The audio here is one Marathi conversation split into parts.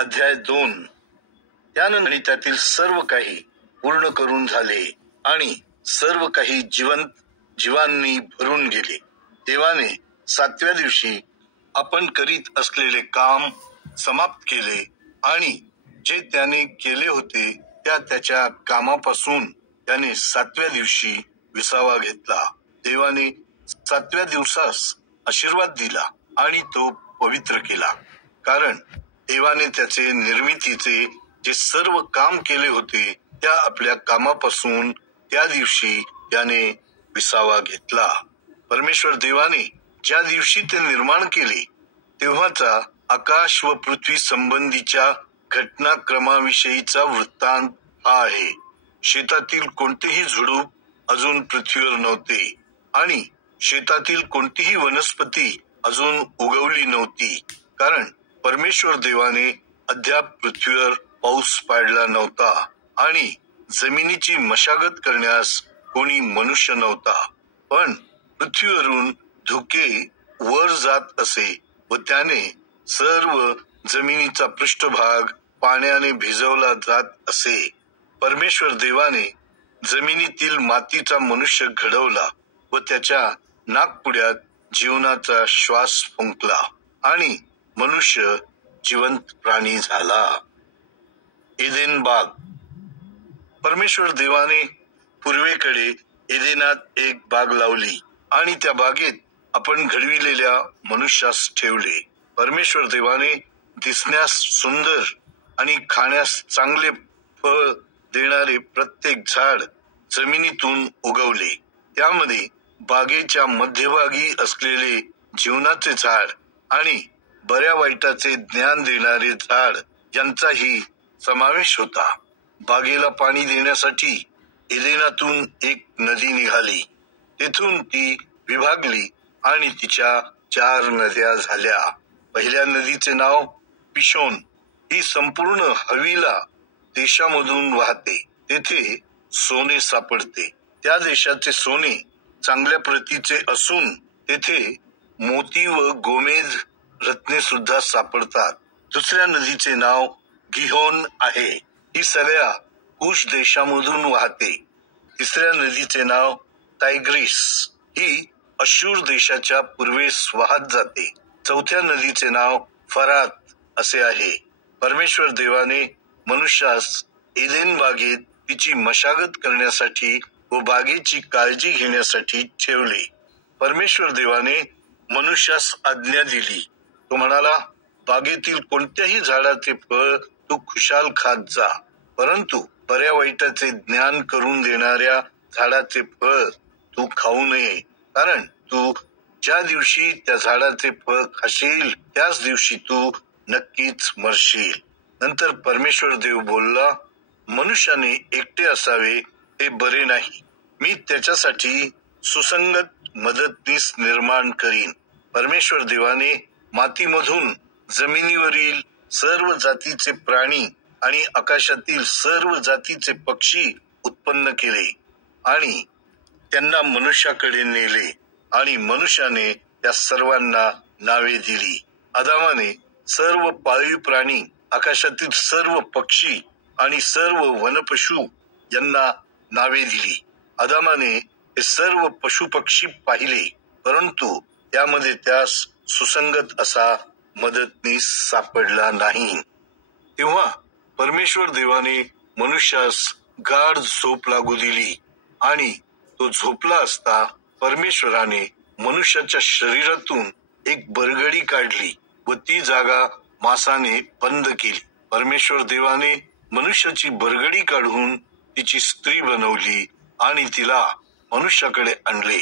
अध्याय 2. त्यानंतर त्यातील सर्व काही पूर्ण करून झाले आणि सर्व काही जीवांनी भरून गेले. देवाने 7व्या दिवशी आपण करीत असलेले काम समाप्त केले आणि जे त्याने केले होते त्याच्या कामापासून त्याने 7व्या दिवशी विसावा घेतला. देवाने 7व्या दिवसास आशीर्वाद दिला आणि तो पवित्र केला, कारण देवाने त्याचे निर्मितीचे जे सर्व काम केले होते त्या आपल्या कामापासून त्या दिवशी त्याने विसावा घेतला. परमेश्वर देवाने ज्या दिवशी ते निर्माण केले तेव्हाचा आकाश व पृथ्वी संबंधीच्या घटनाक्रमाविषयीचा वृत्तांत हा आहे. शेतातील कोणतेही झुडूप अजून पृथ्वीवर नव्हते आणि शेतातील कोणतीही वनस्पती अजून उगवली नव्हती, कारण परमेश्वर देवाने अद्याप पृथ्वीवर पाऊस पाडला नव्हता आणि जमिनीची मशागत करण्यास कोणी मनुष्य नव्हता. पण पृथ्वीवरून धुके वर जात असे व त्याने सर्व जमिनीचा पृष्ठभाग पाण्याने भिजवला जात असे. परमेश्वर देवाने जमिनीतील मातीचा मनुष्य घडवला व त्याच्या नाकपुड्यात जीवनाचा श्वास फुंकला आणि मनुष्य जिवंत प्राणी झाला. एदेन बाग. परमेश्वर देवाने पूर्वेकडे एदेनात एक बाग लावली आणि त्या बागेत आपण घडविलेल्या मनुष्यास ठेवले. परमेश्वर देवाने दिसण्यास सुंदर आणि खाण्यास चांगले फळ देणारे प्रत्येक झाड जमिनीतून उगवले. त्यामध्ये बागेच्या मध्यभागी असलेले जीवनाचे झाड आणि बऱ्या वाईटाचे ज्ञान देणारे झाड यांचाही समावेश होता. बागेला पाणी देण्यासाठी एदेनातून एक नदी निघाली. तेथून ती विभागली आणि तिच्या 4 नद्या झाल्या. पहिल्या नदीचे नाव पिशोन. ही संपूर्ण हवीला देशामधून वाहते. तेथे सोने सापडते. त्या देशाचे सोने चांगल्या प्रतीचे असून तेथे मोती व गोमेद रत्ने सुद्धा सापडतात. दुसऱ्या नदीचे नाव गिहोन आहे. ही सगळ्या कुश देशामधून वाहते. तिसऱ्या नदीचे नाव टायग्रीस. ही अशूर देशाच्या पूर्वेस वाहत जाते. चौथ्या नदीचे नाव फरात असे आहे. परमेश्वर देवाने मनुष्यास एदेन बागेत तिची मशागत करण्यासाठी व बागेची काळजी घेण्यासाठी ठेवले. परमेश्वर देवाने मनुष्यास आज्ञा दिली. तो म्हणाला, बागेतील कोणत्याही झाडाचे फळ तू खुशाल खात जा, परंतु बऱ्या वाईटाचे ज्ञान करून देणाऱ्या झाडाचे फळ तू खाऊ नये, कारण तू ज्या दिवशी त्या झाडाचे फळ खाशील त्याच दिवशी तू नक्कीच मरशील. नंतर परमेश्वर देव बोलला, मनुष्याने एकटे असावे ते बरे नाही. मी त्याच्यासाठी सुसंगत मदतनीस निर्माण करीन. परमेश्वर देवाने मातीमधून जमिनीवरील सर्व जातीचे प्राणी आणि आकाशातील सर्व जातीचे पक्षी उत्पन्न केले आणि त्यांना मनुष्याकडे नेले आणि मनुष्याने त्या सर्वांना नावे दिली. आदामाने सर्व पाळीव प्राणी, आकाशातील सर्व पक्षी आणि सर्व वनपशु यांना नावे दिली. आदामाने हे सर्व पशुपक्षी पाहिले, परंतु त्यामध्ये त्यास सुसंगत असा मदतनीस सापडला नाही. तेव्हा परमेश्वर देवाने मनुष्यास गाढ झोप लागू दिली आणि तो झोपला असता परमेश्वराने मनुष्याच्या शरीरातून एक बरगडी काढली व ती जागा मांसाने बंद केली. परमेश्वर देवाने मनुष्याची बरगडी काढून तिची स्त्री बनवली आणि तिला मनुष्याकडे आणले.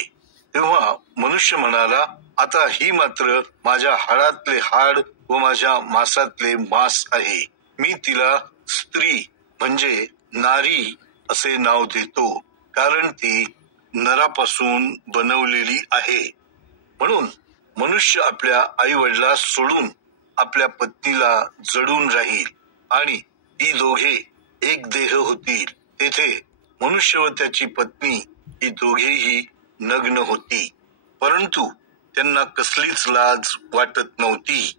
तेव्हा मनुष्य म्हणाला, आता ही मात्र माझ्या हाडातले हाड व माझ्या मांसातले मांस आहे. मी तिला स्त्री म्हणजे नारी असे नाव देतो, कारण ती नरापासून बनवलेली आहे. म्हणून मनुष्य आपल्या आई वडिलास सोडून आपल्या पत्नीला जडून राहील आणि ती दोघे एक देह होतील. तेथे मनुष्य व त्याची पत्नी ही दोघेही नग्न होती, परंतु त्यांना कसलीच लाज वाटत नव्हती.